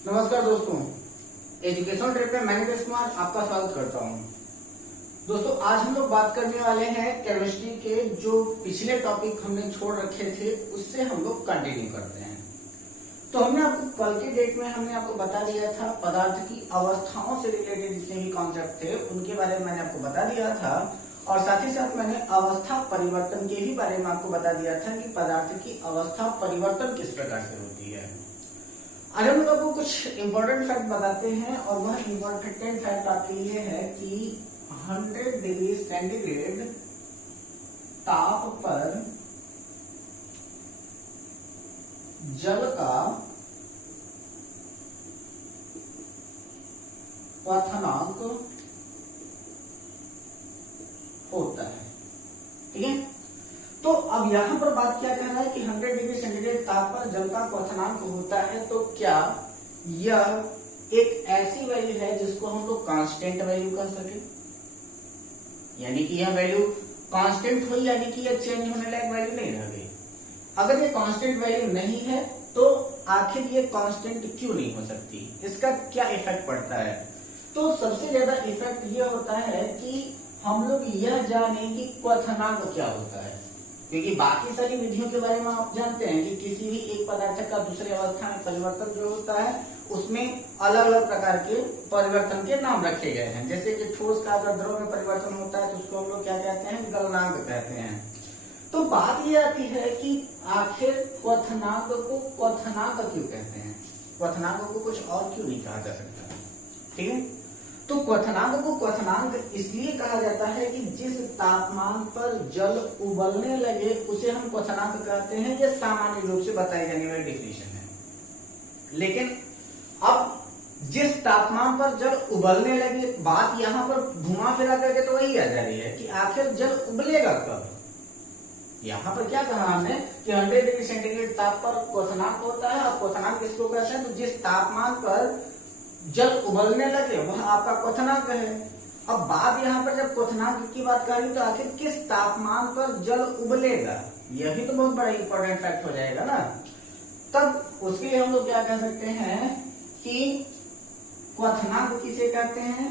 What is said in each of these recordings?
नमस्कार दोस्तों, education trip में मैं नीतीश कुमार आपका स्वागत करता हूं। दोस्तों, आज हम लोग बात करने वाले हैं केमिस्ट्री के जो पिछले टॉपिक हमने छोड़ रखे थे उससे हम लोग कंटिन्यू करते हैं। तो हमने आपको कल के डेट में हमने आपको बता दिया था पदार्थ की अवस्थाओं से रिलेटेड जितने भी कॉन्सेप्ट थे उनके बारे में मैंने आपको बता दिया था, और साथ ही साथ मैंने अवस्था परिवर्तन के भी बारे में आपको बता दिया था कि पदार्थ की अवस्था परिवर्तन किस प्रकार से होती है। आज हम लोग आपको कुछ इंपॉर्टेंट फैक्ट बताते हैं, और वह इंपॉर्टेंट फैक्ट आपके लिए है कि 100 डिग्री सेंटीग्रेड ताप पर जल का क्वथनांक होता है। ठीक है, तो अब यहां पर बात क्या कर रहा है कि 100 डिग्री सेंटीग्रेड ताप पर जल का क्वथनांक होता है, तो क्या यह एक ऐसी वैल्यू है जिसको हम लोग कांस्टेंट वैल्यू कह सके, यानी कि यह वैल्यू कांस्टेंट हुई, यानी कि यह चेंज होने लायक वैल्यू नहीं रह गई। अगर ये कांस्टेंट वैल्यू नहीं है तो आखिर ये कांस्टेंट क्यों नहीं हो सकती, इसका क्या इफेक्ट पड़ता है? तो सबसे ज्यादा इफेक्ट ये होता है कि हम लोग यह जाने कि क्वथनांक क्या होता है, क्योंकि बाकी सारी विधियों के बारे में आप जानते हैं कि किसी भी एक पदार्थ का दूसरे अवस्था में परिवर्तन जो होता है उसमें अलग अलग प्रकार के परिवर्तन के नाम रखे गए हैं। जैसे कि ठोस का अगर द्रव में परिवर्तन होता है तो उसको हम लोग क्या कहते हैं, गलनांक कहते हैं। तो बात ये आती है कि आखिर क्वथनांक को क्वथनांक क्यों कहते हैं, क्वथनांक को कुछ और क्यों नहीं कहा जा सकता। ठीक है, तो क्वथनांक को क्वथनांक इसलिए कहा जाता है कि जिस तापमान पर जल उबलने लगे उसे हम क्वथनांक कहते हैं। यह सामान्य रूप से बताई जाने वाली डेफिनेशन है, लेकिन अब जिस तापमान पर जल उबलने लगे, बात यहाँ पर घुमा फिरा करके तो वही आ जा रही है कि आखिर जल उबलेगा कब। यहाँ पर क्या कहा हमने कि 100 डिग्री सेंटीग्रेड ताप पर क्वथनांक होता है, और क्वथनांक किसको कहते हैं, तो जिस तापमान पर जल उबलने लगे वह आपका क्वथनांक है। अब बात यहाँ पर जब क्वथनांक की बात करें तो आखिर किस तापमान पर जल उबलेगा, यह भी तो बहुत बड़ा इंपॉर्टेंट फैक्ट हो जाएगा ना। तब उसके लिए हम लोग क्या कह सकते हैं कि क्वथनांक किसे कहते हैं,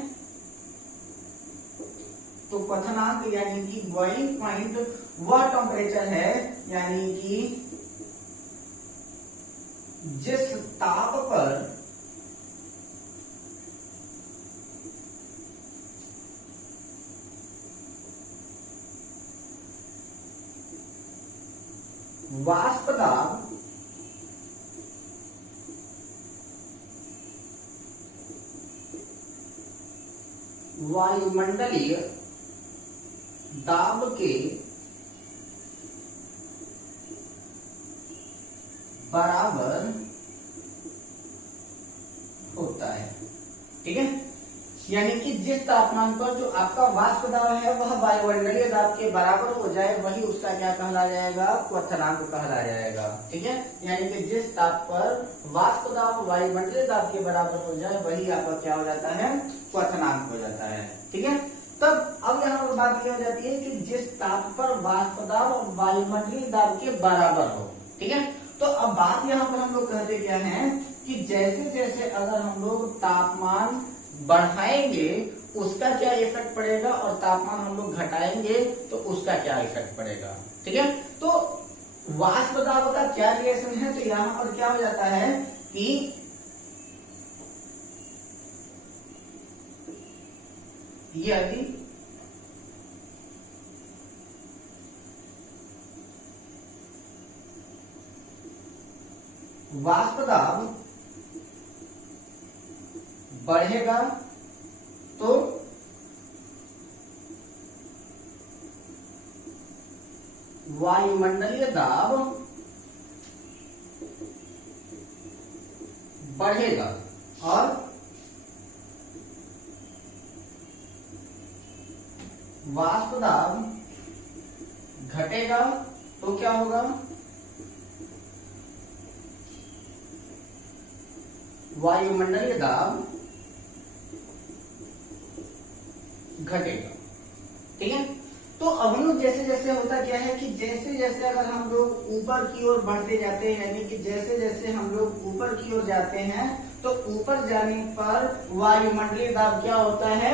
तो क्वथनांक यानी कि बॉइलिंग पॉइंट वह टेम्परेचर है, यानी कि जिस ताप पर वाष्प दाब वायुमंडलीय दाब के बराबर होता है। ठीक है, यानी कि जिस तापमान पर जो आपका वाष्प दाब है वह वायुमंडलीय दाब के बराबर हो जाए वही उसका क्या कहला जाएगा, क्वथनांक कहला जाएगा। ठीक है, यानी कि जिस ताप पर वाष्प दाब वायुमंडलीय दाब के बराबर हो जाए वही आपका क्या हो जाता है, क्वथनांक हो जाता है। ठीक है, तब अब यहाँ पर बात यह हो जाती है कि जिस ताप पर वाष्प दाब वायुमंडलीय दाब के बराबर हो। ठीक है, तो अब बात यहाँ पर हम लोग कहते क्या है कि जैसे जैसे अगर हम लोग तापमान बढ़ाएंगे उसका क्या इफेक्ट पड़ेगा, और तापमान हम लोग घटाएंगे तो उसका क्या इफेक्ट पड़ेगा। ठीक है, तो वाष्प दाब का क्या रिलेशन है, तो यहाँ पर क्या हो जाता है कि यदि वाष्प दाब बढ़ेगा तो वायुमंडलीय दाब बढ़ेगा, और वाष्प दाब घटेगा तो क्या होगा, वायुमंडलीय दाब घटेगा। ठीक है, तो अब हम लोग जैसे जैसे होता क्या है कि जैसे जैसे अगर हम लोग ऊपर की ओर बढ़ते जाते हैं, यानी कि जैसे जैसे हम लोग ऊपर की ओर जाते हैं तो ऊपर जाने पर वायुमंडलीय दाब क्या होता है,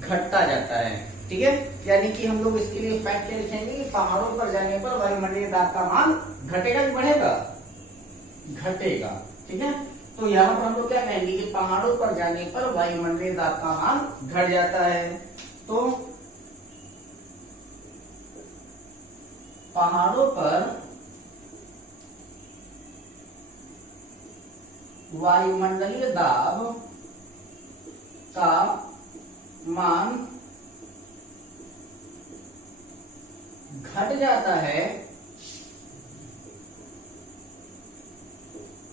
घटता जाता है। ठीक है, यानी कि हम लोग इसके लिए फैक्ट क्या लिखेंगे कि पहाड़ों पर जाने पर वायुमंडलीय दाब का मान घटेगा कि बढ़ेगा, घटेगा। ठीक है, तो यहाँ पर हम लोग क्या कहेंगे कि पहाड़ों पर जाने पर वायुमंडलीय दाब का मान घट जाता है। तो पहाड़ों पर वायुमंडलीय दाब का मान घट जाता है,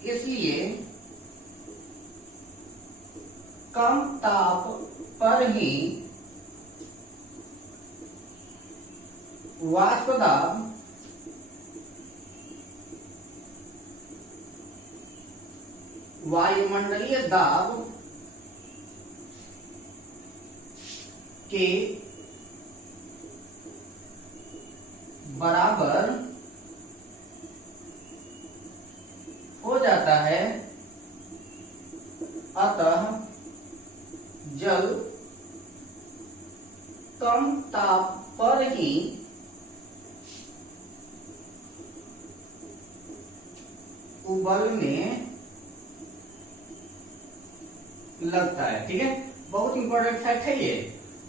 इसलिए कम ताप पर ही वाष्प दाब वायुमंडलीय दाब के बराबर हो जाता है, अतः जल कम ताप पर ही उबलने लगता है। ठीक है, बहुत इंपॉर्टेंट फैक्ट है ये।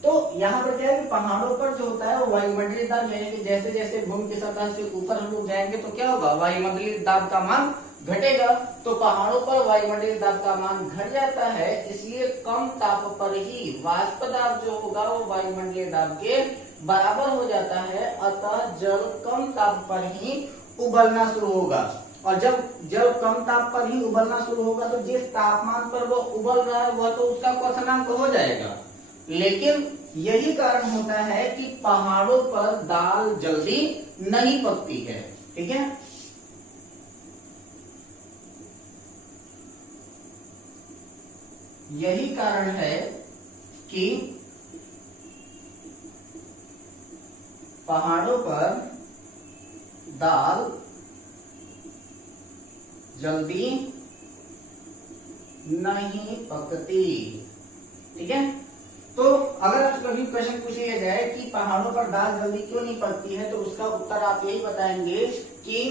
तो यहाँ पर क्या है कि पहाड़ों पर जो होता है वो वायुमंडलीय दाब, यानी कि जैसे जैसे भूमि की सतह से ऊपर हम लोग जाएंगे तो क्या होगा, वायुमंडलीय दाब का मान घटेगा। तो पहाड़ों पर वायुमंडलीय दाब का मान घट जाता है, इसलिए कम ताप पर ही वाष्प दाब जो होगा वो वायुमंडलीय दाब के बराबर हो जाता है, अतः जल कम ताप पर ही उबलना शुरू होगा। और जब जल कम ताप पर ही उबलना शुरू होगा तो जिस तापमान पर वो उबल रहा है वह तो उसका क्वथनांक हो जाएगा। लेकिन यही कारण होता है कि पहाड़ों पर दाल जल्दी नहीं पकती है। ठीक है, यही कारण है कि पहाड़ों पर दाल जल्दी नहीं पकती। ठीक है, तो अगर आपसे कभी क्वेश्चन पूछ लिया जाए कि पहाड़ों पर दाल जल्दी क्यों नहीं पकती है, तो उसका उत्तर आप यही बताएंगे कि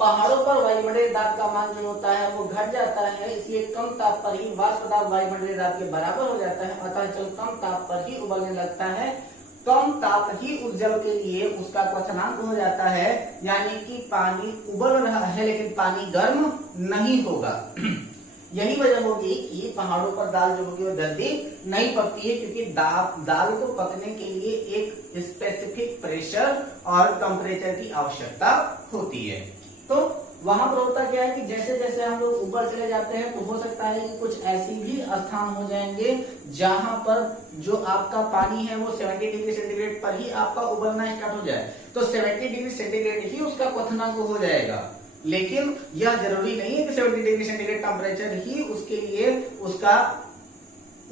पहाड़ों पर वायुमंडलीय दाब का मान जो होता है वो घट जाता है, इसलिए कम ताप पर ही वाष्प दाब वायुमंडलीय दाब के बराबर हो जाता है, अतः जल कम ताप पर ही उबलने लगता है। कम ताप ही उस जल के लिए उसका क्वथनांक हो जाता है, यानी कि पानी उबल रहा है लेकिन पानी गर्म नहीं होगा। यही वजह होगी कि पहाड़ों पर दाल जो होगी वो जल्दी नहीं पकती है, क्योंकि दाल को पकने के लिए एक स्पेसिफिक प्रेशर और टेम्परेचर की आवश्यकता होती है। तो वहां पर होता क्या है कि जैसे जैसे हम लोग ऊपर चले जाते हैं तो हो सकता है कि कुछ ऐसी भी स्थान हो जाएंगे जहां पर जो आपका पानी है वो 70 डिग्री सेंटीग्रेड पर ही आपका उबलना स्टार्ट हो जाए, तो 70 डिग्री सेंटीग्रेड ही उसका क्वथनांक हो जाएगा। लेकिन यह जरूरी नहीं है कि 70 डिग्री सेंटीग्रेड टेम्परेचर ही उसके लिए उसका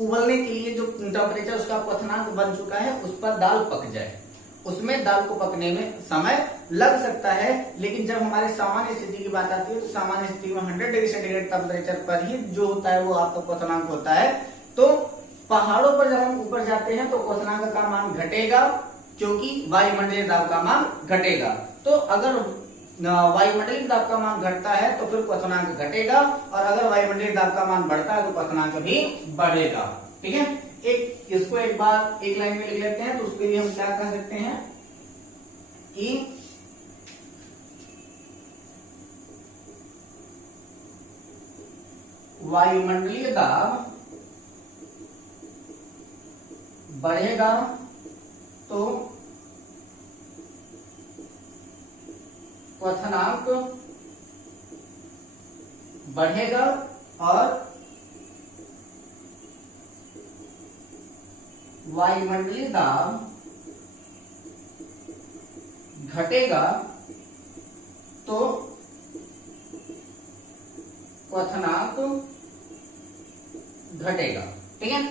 उबलने के लिए जो टेम्परेचर उसका क्वथनांक बन चुका है उस पर दाल पक जाए। उसमें दाल को पकने में समय लग सकता है, लेकिन जब हमारे सामान्य स्थिति की बात आती है तो सामान्य स्थिति में 100 डिग्री सेंटीग्रेड टेम्परेचर पर ही जो होता है वो आपका क्वथनांक होता है। तो पहाड़ों पर जब हम ऊपर जाते हैं तो क्वथनांक का मान घटेगा, क्योंकि वायुमंडलीय दाब का मान घटेगा। तो अगर वायुमंडलीय दाब का मान घटता है तो फिर क्वथनांक घटेगा, और अगर वायुमंडलीय दाब का मान बढ़ता है तो क्वथनांक भी बढ़ेगा। ठीक है, इसको एक बार एक लाइन में लिख लेते हैं। तो उसके लिए हम क्या कर सकते हैं कि वायुमंडलीय दाब बढ़ेगा तो क्वथनांक बढ़ेगा, और वायुमंडलीय दाब घटेगा तो क्वथनांक घटेगा। ठीक है,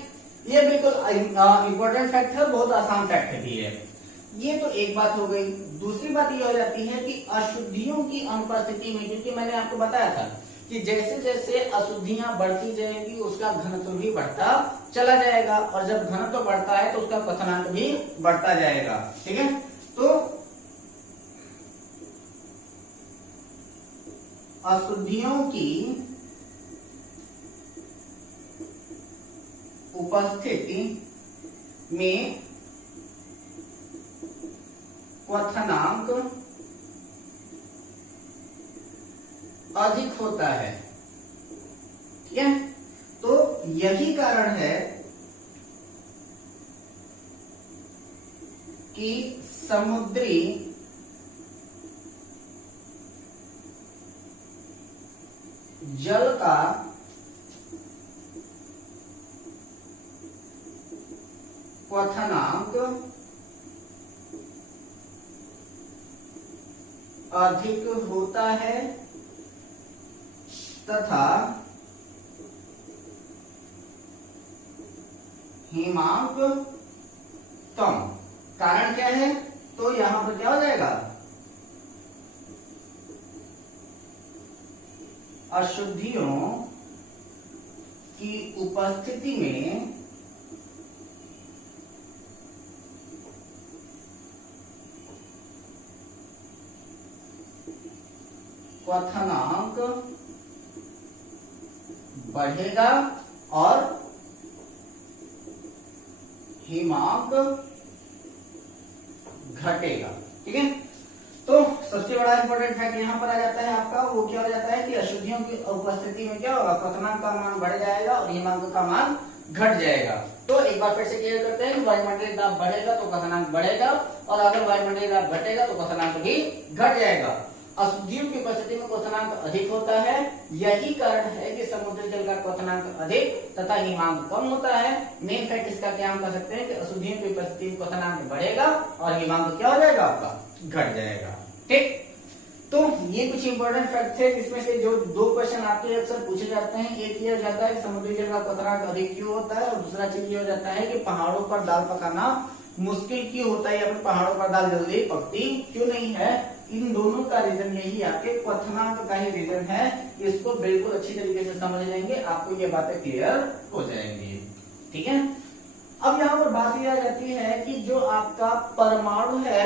ये बिल्कुल इंपॉर्टेंट फैक्ट है, बहुत आसान फैक्ट भी है। ये तो एक बात हो गई। दूसरी बात ये हो जाती है कि अशुद्धियों की अनुपस्थिति में, क्योंकि मैंने आपको बताया था कि जैसे जैसे अशुद्धियां बढ़ती जाएंगी उसका घनत्व भी बढ़ता चला जाएगा, और जब घनत्व बढ़ता है तो उसका क्वथनांक भी बढ़ता जाएगा। ठीक है, तो अशुद्धियों की उपस्थिति में क्वथनांक अधिक होता है। ठीक है, तो यही कारण है कि समुद्री जल का क्वथनांक अधिक होता है तथा हिमांक कम। कारण क्या है? तो यहां पर क्या हो जाएगा, अशुद्धियों की उपस्थिति में क्वथनांक बढ़ेगा और हिमांक घटेगा। ठीक है, तो सबसे बड़ा इंपॉर्टेंट फैक्ट यहां पर आ जाता है आपका, वो क्या हो जाता है कि अशुद्धियों की उपस्थिति में क्या होगा, क्वथनांक का मान बढ़ जाएगा और हिमांक का मान घट जाएगा। तो एक बार फिर से क्लियर करते हैं, वायुमंडलीय दाब बढ़ेगा तो क्वथनांक बढ़ेगा, और अगर वायुमंडलीय दाब घटेगा तो क्वथनांक भी घट जाएगा। अशुद्धियों की उपस्थिति में क्वथनांक अधिक होता है, यही कारण है कि समुद्री जल का क्वथनांक अधिक तथा हिमांक कम होता है। मेन फैक्ट इसका क्या हम कह सकते हैं कि अशुद्धियों की उपस्थिति में क्वथनांक बढ़ेगा और हिमांक क्या हो जाएगा, आपका घट जाएगा। ठीक, तो ये कुछ इंपॉर्टेंट फैक्ट थे, इसमें से जो दो क्वेश्चन आपके अक्सर पूछे जाते हैं, एक ये हो जाता है कि समुद्री जल का क्वथनांक अधिक क्यों होता है, और दूसरा चीज ये हो जाता है कि पहाड़ों पर दाल पकाना मुश्किल क्यों होता है, या फिर पहाड़ों पर दाल जल्दी पकती क्यों नहीं है। इन दोनों का रीजन यही आपके क्वथनांक का ही रीजन है। इसको बिल्कुल अच्छी तरीके से समझ लेंगे, आपको ये बातें क्लियर हो जाएंगी। ठीक है, अब यहाँ पर बात यह आ जाती है कि जो आपका परमाणु है,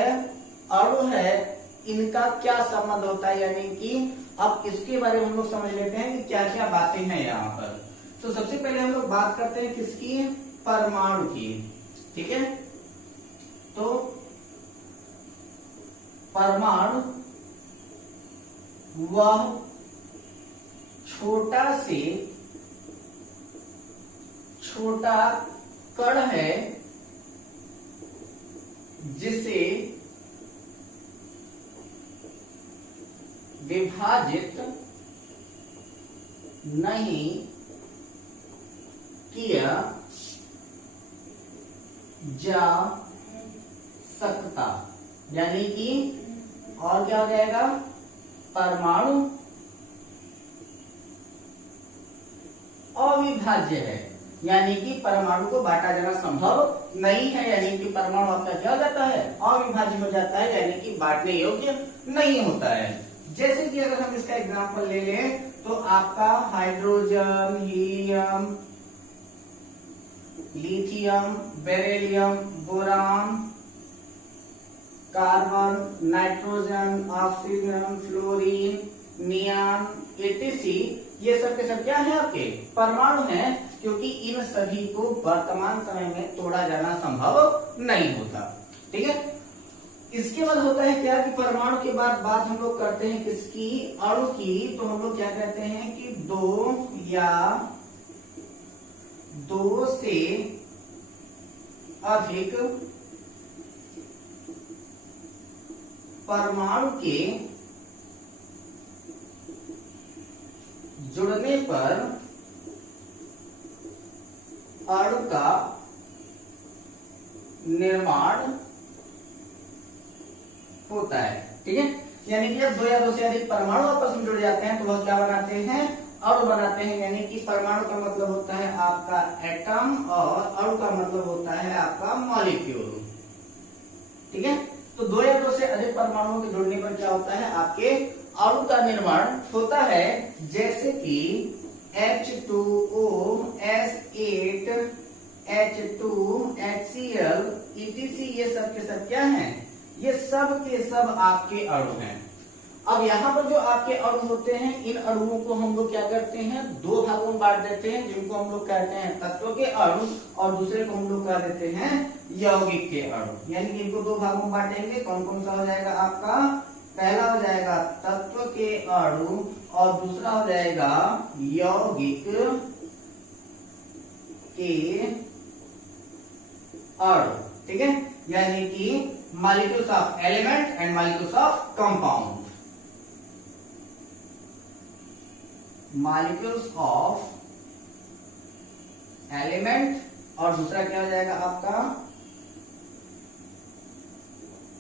अणु है, इनका क्या संबंध होता है, यानी कि अब इसके बारे में हम लोग समझ लेते हैं कि क्या क्या बातें हैं यहाँ पर। तो सबसे पहले हम लोग बात करते हैं किसकी, परमाणु की। ठीक है, तो परमाणु वह छोटा से छोटा कण है जिसे विभाजित नहीं किया जा सकता, यानी कि और क्या हो जाएगा, परमाणु अविभाज्य है, यानी कि परमाणु को बांटा जाना संभव नहीं है, यानी कि परमाणु आपका क्या हो जाता है, अविभाज्य हो जाता है, यानी कि बांटने योग्य नहीं होता है। जैसे कि अगर हम इसका एग्जांपल ले लें तो आपका hydrogen, helium, lithium, beryllium, boron, carbon, nitrogen, oxygen, fluorine, neon, etc, ये सब के सब क्या है, आपके परमाणु हैं, क्योंकि इन सभी को वर्तमान समय में तोड़ा जाना संभव नहीं होता। ठीक है, इसके बाद होता है क्या कि परमाणु के बाद बात हम लोग करते हैं किसकी, अणु की। तो हम लोग क्या कहते हैं कि दो या दो से अधिक परमाणु के जुड़ने पर अणु का निर्माण होता है। ठीक है, यानी कि जब दो या दो से अधिक परमाणु आपस में जुड़ जाते हैं तो वह क्या बनाते हैं, अणु बनाते हैं। यानी कि परमाणु का मतलब होता है आपका एटम और अणु का मतलब होता है आपका मॉलिक्यूल। ठीक है। तो दो या दो से अधिक परमाणुओं के जुड़ने पर क्या होता है, आपके अणु का निर्माण होता है, जैसे कि H2O, S8, H2, HCl, ETC, ये सब के सब क्या हैं, ये सब के सब आपके अणु हैं। अब यहाँ पर जो आपके अणु होते हैं, इन अणुओं को हम लोग क्या करते हैं, दो भागों में बांट देते हैं, जिनको हम लोग कहते हैं तत्व के अणु, और दूसरे को हम लोग कह देते हैं यौगिक के अणु। यानी कि इनको दो भागों में बांटेंगे। कौन कौन सा हो जाएगा आपका, पहला हो जाएगा तत्व के अणु और दूसरा हो जाएगा यौगिक के अणु, ठीक है। यानी कि molecules of element and molecules of compound, molecules of element, और दूसरा क्या हो जाएगा आपका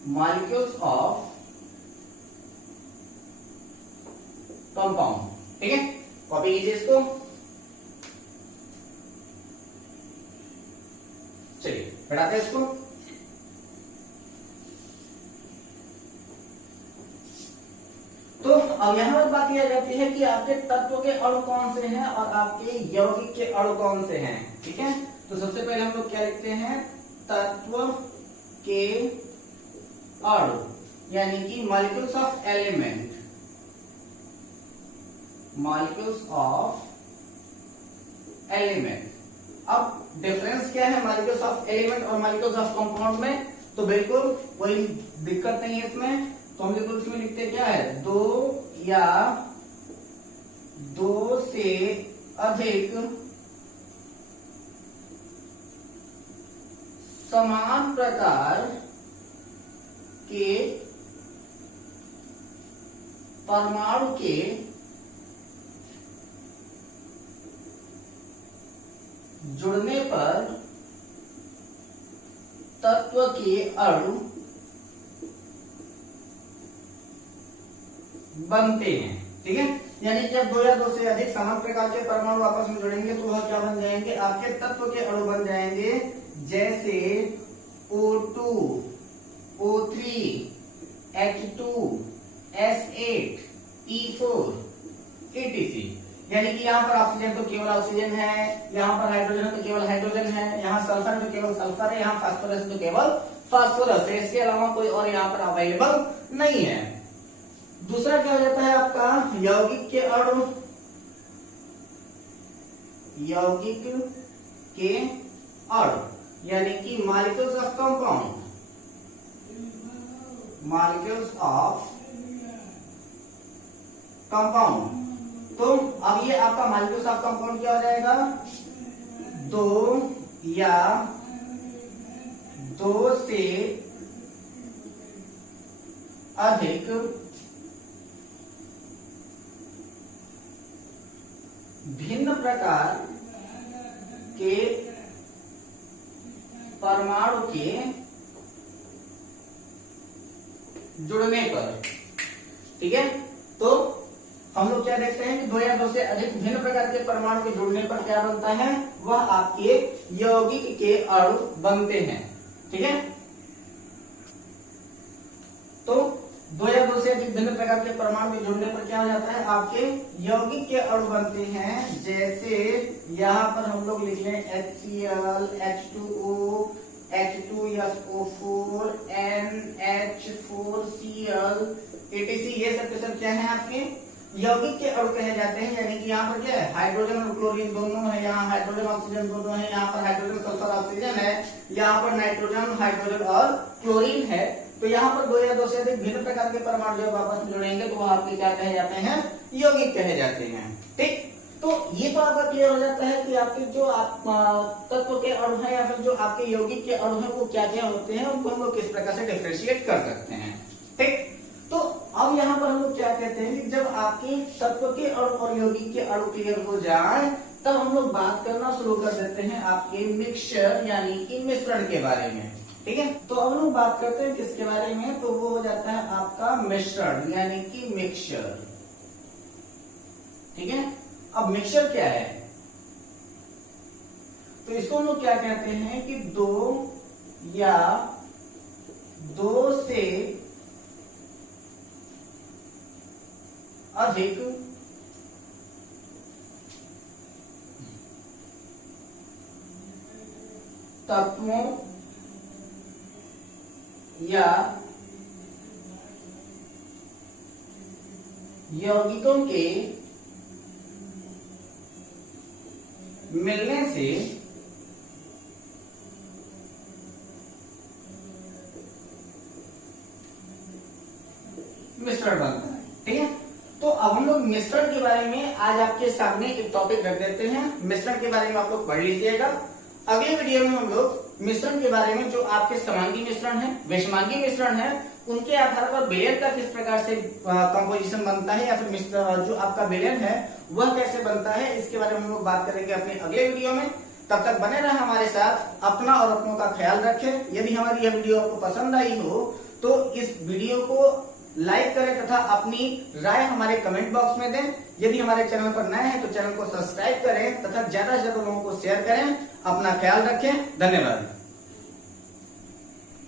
मॉलिक्यूल्स ऑफ कंपाउंड, ठीक है। कॉपी कीजिए इसको। चलिए बढ़ाते हैं इसको। तो अब यहां पर बात किया जाती है कि आपके तत्व के अणु कौन से हैं और आपके यौगिक के अणु कौन से हैं, ठीक है। तो सबसे पहले हम लोग क्या लिखते हैं, तत्व के अणु, यानी कि molecules of element, molecules of element. अब डिफरेंस क्या है मॉलिक्यूल्स ऑफ एलिमेंट और मॉलिक्यूल्स ऑफ कंपाउंड में, तो बिल्कुल कोई दिक्कत नहीं है इसमें। तो हम बिल्कुल इसमें लिखते क्या है, दो या दो से अधिक समान प्रकार के परमाणु के जुड़ने पर तत्व के अणु बनते हैं, ठीक है। यानी कि अब दो या दो से अधिक समान प्रकार के परमाणु आपस में जुड़ेंगे तो वह क्या बन जाएंगे, आपके तत्व के अणु बन जाएंगे, जैसे O2, O3, H2, S8, E4, etc। यानी कि यहाँ पर ऑक्सीजन तो केवल ऑक्सीजन है, यहाँ पर हाइड्रोजन तो केवल हाइड्रोजन है, यहाँ सल्फर तो केवल सल्फर है, यहाँ फास्फोरस तो केवल फास्फोरस है, इसके अलावा कोई और यहाँ पर अवेलेबल नहीं है। दूसरा क्या हो जाता है आपका यौगिक के अणु, यौगिक के अणु यानी कि molecules of compound, molecules of compound. तो अब ये आपका मॉलिक्यूल्स ऑफ कंपाउंड क्या हो जाएगा, दो या दो से अधिक भिन्न प्रकार के परमाणु के जुड़ने पर, ठीक है। तो हम लोग क्या देखते हैं कि दो या दो से अधिक भिन्न प्रकार के परमाणु के जुड़ने पर क्या बनता है, वह आपके यौगिक के अणु बनते हैं, ठीक है। तो दो या दो से अधिक भिन्न प्रकार के परमाणु के जुड़ने पर क्या हो जाता है, आपके यौगिक के अणु बनते हैं। जैसे यहाँ पर हम लोग लिख लें HCl, H2O, H2SO4, NH4Cl, etc। ये सब के सब क्या है, आपके यौगिक के अणु कहे जाते हैं। यानी कि यहाँ पर क्या है, हाइड्रोजन और क्लोरीन दोनों है, यहाँ हाइड्रोजन ऑक्सीजन दोनों है, यहाँ पर हाइड्रोजन सल्फर ऑक्सीजन है, यहाँ पर नाइट्रोजन हाइड्रोजन और क्लोरीन है। तो यहाँ पर दो या दो से अधिक भिन्न प्रकार के परमाणु जब आपस में जुड़ेंगे तो वो आपके क्या कहे जाते हैं, यौगिक कहे जाते हैं, ठीक। तो ये तो आपका क्लियर हो जाता है कि आपके जो आप तत्व के अणु है या फिर जो आपके यौगिक के अणु है वो क्या क्या होते हैं, उनको हम लोग किस प्रकार से डिफरेंशिएट कर सकते हैं, ठीक। तो अब यहाँ पर हम लोग क्या कहते हैं कि जब आपके तत्व के अणु और यौगिक के अणु क्लियर हो जाए तब हम लोग बात करना शुरू कर देते हैं आपके मिक्सचर यानी कि मिश्रण के बारे में, ठीक है। तो अब लोग बात करते हैं किसके बारे में, तो वो हो जाता है आपका मिश्रण यानी कि मिक्सचर, ठीक है। अब मिक्सचर क्या है, तो इसको हम लोग क्या कहते हैं कि दो या 2 से अधिक तत्वों या यौगिकों के मिलने से मिश्रण बनता है। ठीक है, तो अब हम लोग मिश्रण के बारे में आज आपके सामने एक टॉपिक रख देते हैं। मिश्रण के बारे में आप लोग पढ़ लीजिएगा। अगले वीडियो में हम लोग मिश्रण के बारे में जो आपके समांगी मिश्रण है, विषमांगी मिश्रण है, उनके आधार पर बेलन का किस प्रकार से कंपोजिशन बनता है या फिर जो आपका बेलन है वह कैसे बनता है, इसके बारे में हम लोग बात करेंगे अपने अगले वीडियो में। तब तक बने रहे हमारे साथ, अपना और अपनों का ख्याल रखें। यदि हमारी यह वीडियो आपको पसंद आई हो तो इस वीडियो को लाइक करें तथा अपनी राय हमारे कमेंट बॉक्स में दें। यदि हमारे चैनल पर नए हैं तो चैनल को सब्सक्राइब करें तथा ज्यादा से ज्यादा लोगों को शेयर करें। अपना ख्याल रखें। धन्यवाद।